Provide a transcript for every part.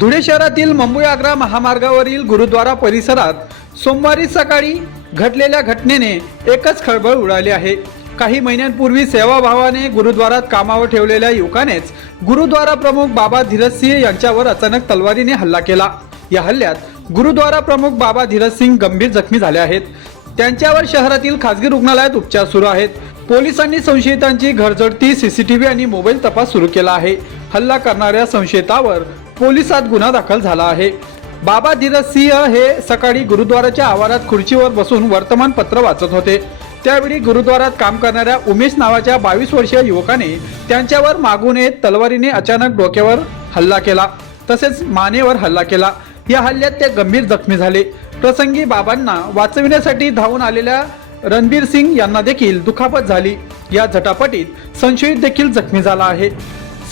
धुळे शहरातील मुंबई आग्रा महामार्गावरील गुरुद्वारा परिसरात सोमवारी सकाळी घडलेल्या घटनेने एकच खळबळ उडाली आहे. काही महिन्यांपूर्वी सेवाभावाने गुरुद्वारात कामावर ठेवलेल्या युवकानेच गुरुद्वारा प्रमुख बाबा धीरज सिंह यांच्यावर अचानक तलवारीने हल्ला केला. या हल्ल्यात गुरुद्वारा प्रमुख बाबा धीरज सिंग गंभीर जखमी झाले आहेत. त्यांच्यावर शहरातील खासगी रुग्णालयात उपचार सुरू आहेत. पोलिसांनी संशयितांची घरजडती सीसीटीव्ही आणि मोबाईल तपास सुरू केला आहे. हल्ला करणाऱ्या संशयितावर पोलिसात गुन्हा दाखल झाला आहे. बाबा धीरज सिंह हे सकाळी गुरुद्वाराच्या आवारात खुर्चीवर बसून वर्तमानपत्र वाचत होते. त्यावेळी गुरुद्वारात काम करणाऱ्या उमेश नावाच्या बावीस वर्षीय युवकाने त्यांच्यावर मागून येत तलवारीने अचानक डोक्यावर हल्ला केला तसेच मानेवर हल्ला केला. या हल्ल्यात ते गंभीर जखमी झाले. प्रसंगी बाबांना वाचविण्यासाठी धावून आलेल्या रणबीर सिंग यांना देखील दुखापत झाली. या झटापटीत संशयित देखील जखमी झाला आहे.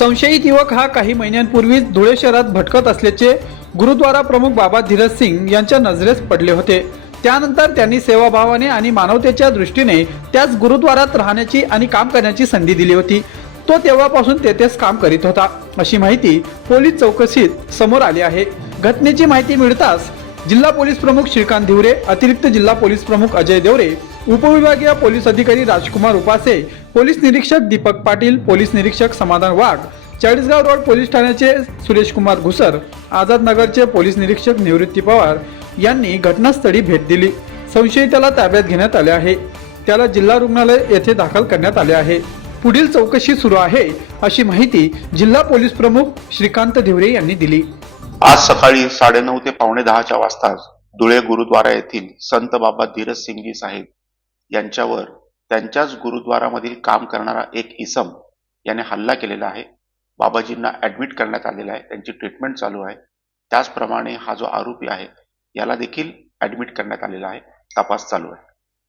संशयित युवक हा काही महिन्यांपूर्वीच धुळे शहरात भटकत असल्याचे गुरुद्वारा प्रमुख बाबा धीरज सिंग यांच्या नजरेस पडले होते. त्यानंतर त्यांनी सेवाभावाने आणि मानवतेच्या दृष्टीने त्याच गुरुद्वारात राहण्याची आणि काम करण्याची संधी दिली होती. तो तेव्हापासून तेथेच काम करीत होता. अशी माहिती पोलीस चौकशीत समोर आली आहे. घटनेची माहिती मिळताच जिल्हा पोलीस प्रमुख श्रीकांत धिवरे अतिरिक्त जिल्हा पोलीस प्रमुख अजय देवरे उपविभागीय पोलीस अधिकारी राजकुमार उपासे पोलीस निरीक्षक दीपक पाटील पोलीस निरीक्षक समाधान वाघ चाळीसगाव रोड पोलीस ठाण्याचे सुरेश कुमार घुसर आझाद नगरचे पोलीस निरीक्षक निवृत्ती पवार यांनी घटनास्थळी भेट दिली. संशयिताला ताब्यात घेण्यात आले आहे. त्याला जिल्हा रुग्णालय येथे दाखल करण्यात आले आहे. पुढील चौकशी सुरू आहे अशी माहिती जिल्हा पोलीस प्रमुख श्रीकांत धिवरे यांनी दिली. आज सकाळी साडेनऊ ते पावणे दहाच्या वाजताच धुळे गुरुद्वारा येथील संत बाबा धीरज सिंगी साहेब यांच्यावर त्यांच्याच गुरुद्वारामधील काम करणारा एक इसम याने हल्ला केलेला आहे. बाबाजींना ऍडमिट करण्यात आलेला आहे. त्यांची ट्रीटमेंट चालू आहे. त्याचप्रमाणे हा जो आरोपी आहे याला देखील ऍडमिट करण्यात आलेला आहे. तपास चालू आहे.